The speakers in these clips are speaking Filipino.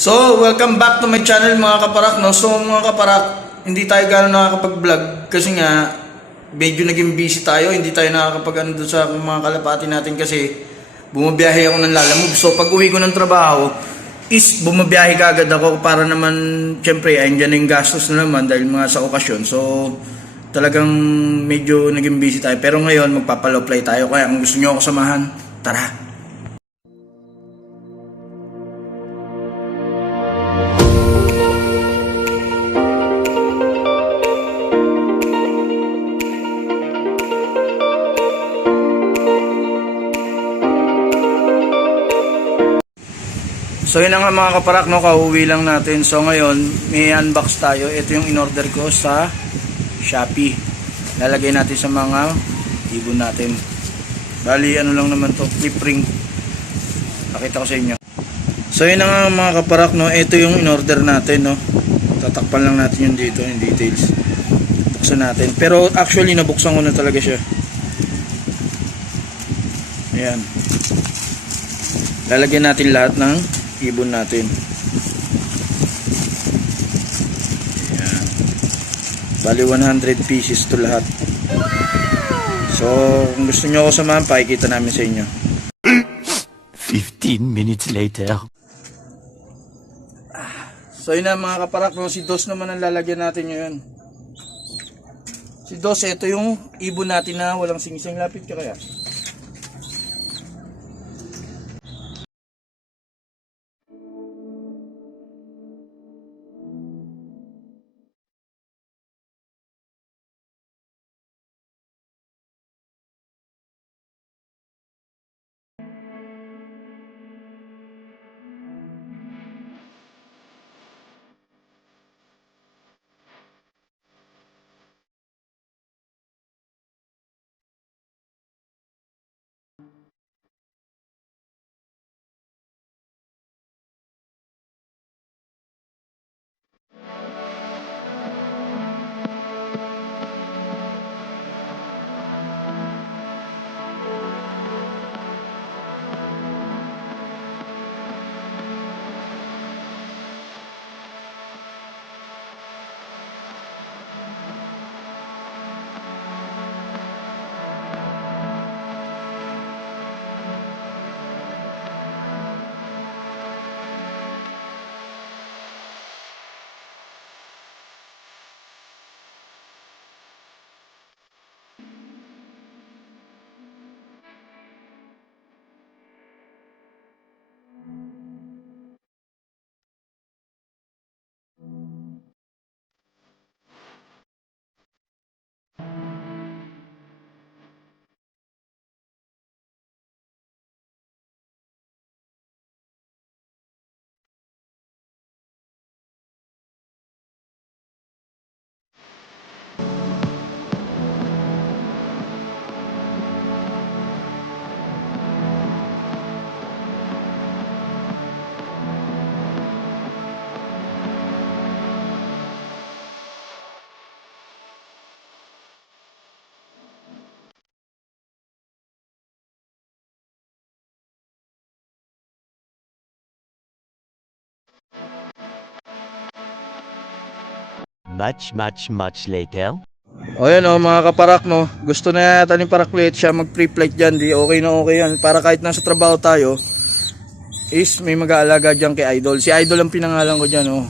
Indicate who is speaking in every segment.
Speaker 1: So, welcome back to my channel mga kaparak. No? So, mga kaparak, hindi tayo gano'n nakakapag-vlog kasi nga, medyo naging busy tayo. Hindi tayo nakakapag ano doon sa mga kalapati natin kasi bumabiyahe ako ng lalamove. So, pag uwi ko ng trabaho, is bumabiyahe ka agad ako para naman, syempre, ayun dyan yung gastos na naman dahil mga sa okasyon. So, talagang medyo naging busy tayo. Pero ngayon, magpapalow play tayo. Kaya kung gusto nyo ako samahan, tara! So yun na nga mga kaparak, no, kauwi lang natin. So ngayon, may unbox tayo. Ito yung in-order ko sa Shopee. Lalagay natin sa mga ibon natin. Bali, ano lang naman to, clip ring. Pakita ko sa inyo. So yun na nga mga kaparak, no, ito yung in-order natin, no. Tatakpan lang natin yung dito, yung details. Buksan natin. Pero actually, nabuksan ko na talaga siya. Ayan. Lalagyan natin lahat ng ibon natin. Ayan. Bali 100 pieces to lahat. So, kung gusto nyo ako samahan, pakikita namin sa inyo.
Speaker 2: 15 minutes later.
Speaker 1: So, yun na mga kaparak, no? si Dos naman ang lalagyan natin ngayon. Si Dos, ito yung ibon natin na walang singsing. Lapit ka kaya?
Speaker 2: Much, much, much later.
Speaker 1: O yan o mga kaparak no, gusto na yata ni Paraklet siya mag pre-flight dyan, di okay na okay yan. Para kahit nasa trabaho tayo, is may mag-aalaga dyan kay Idol. Si Idol ang pinangalan ko dyan oh.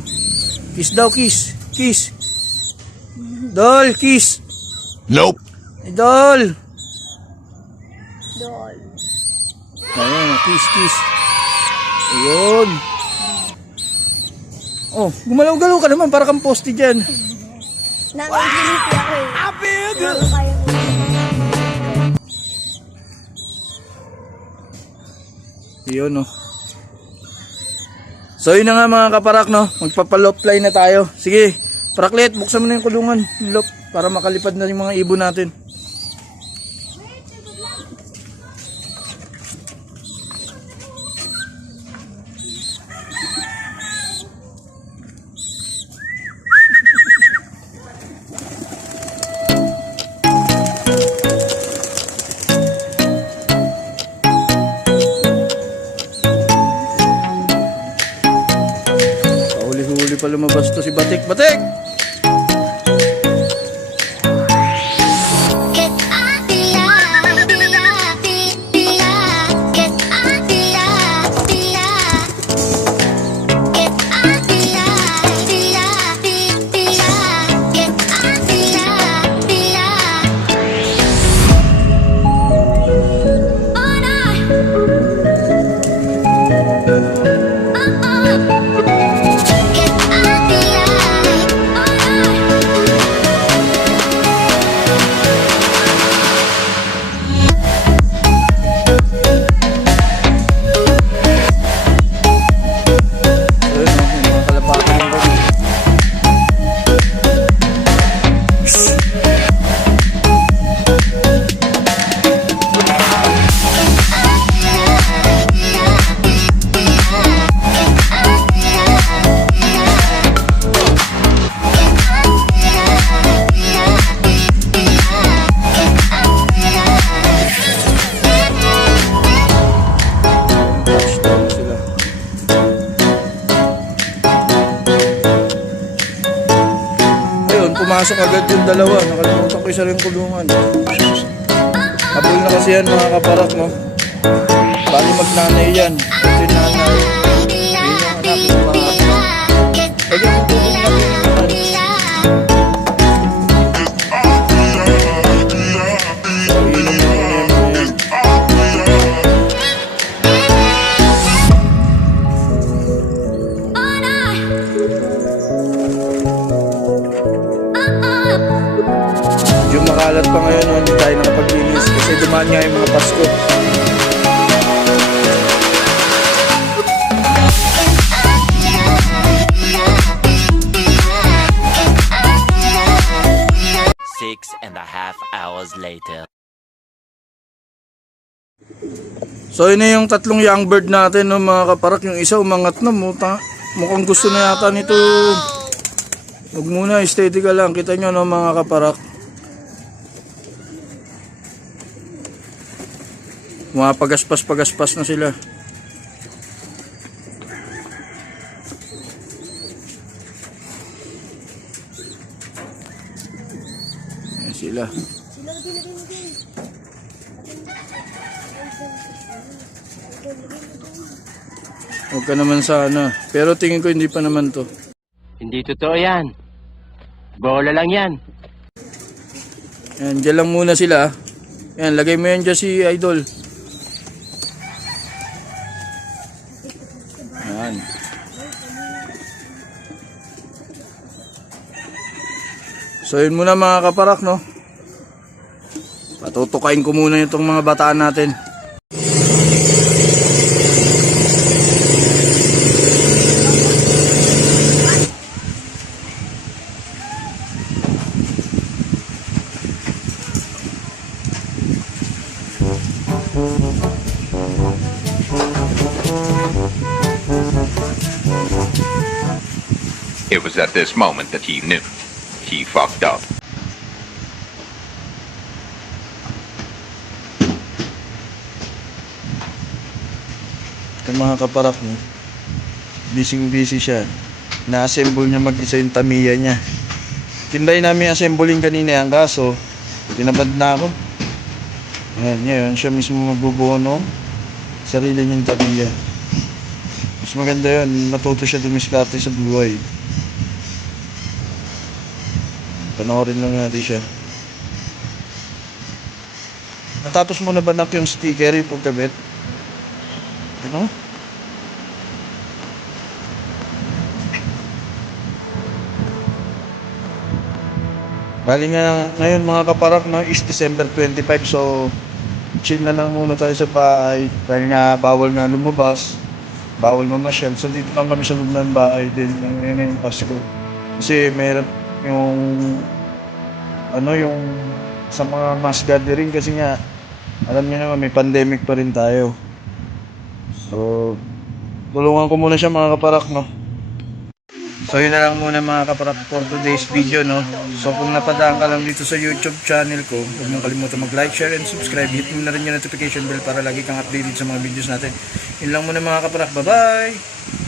Speaker 1: Kiss daw, kiss. Kiss. Dol, kiss.
Speaker 2: Nope.
Speaker 1: Idol.
Speaker 3: Dol.
Speaker 1: Ayun, kiss, kiss. Ayun. Oh, gumalaw-galaw ka naman para kang poste dyan.
Speaker 3: Nanginginiti ako eh. Ko?
Speaker 1: Yun no. So yun na nga mga kaparak no, magpapalopfly na tayo. Sige, paraklet, buksan mo na yung kulungan, lop, para makalipad na yung mga ibon natin. To si Batik. Batik! Pumasok agad yung dalawa. Nakalimutan ko isa rin kulungan. Habol na kasi yan mga kaparak, no? Bali magnanay yan. So yun yung tatlong young bird natin no mga kaparak yung isa umangat na muta. Mukhang gusto na yata nito. Huwag muna steady ka lang. Kita nyo no mga kaparak. Mga pagaspas-pagaspas na sila. Ayan sila. Huwag ka naman sana. Pero tingin ko hindi pa naman to.
Speaker 2: Hindi totoo yan. Bola lang yan.
Speaker 1: Yan, dyan lang muna sila. Yan, lagay mo yan dyan si Idol. Yan. So yun muna mga kaparak, no? Patutukain ko muna itong mga bataan natin.
Speaker 4: At this moment that he knew. He fucked up.
Speaker 1: Yung mga kaparak mo, busy busy siya. Na-assemble niya mag-isa yung Tamiya niya. Tinday namin assembling kanina yan, kaso tinabad na ako. Ayan, ngayon siya mismo magbubuo ng sarili niyang Tamiya. Mas maganda yun, natuto siya dumiskarte sa buhay. Panoorin lang natin siya. Natapos mo na ba nak yung sticker yung pagkabit? Ano? Bali nga ngayon mga kaparak no, is December 25 so chill na lang muna tayo sa bahay dahil nga bawal nga lumabas bawal mamasyal so dito lang kami sa loob ng bahay din ngayon yung Pasko kasi meron yung ano yung sa mga mass gathering kasi nga alam niyo naman may pandemic pa rin tayo So, tulungan ko muna siya mga kaparak, no? So, yun na lang muna mga kaparak for today's video, no? So, kung napadaan ka lang dito sa YouTube channel ko, huwag mong kalimutan mag-like, share, and subscribe. Hit mo na rin yung notification bell para lagi kang updated sa mga videos natin. Yun lang muna mga kaparak. Bye-bye!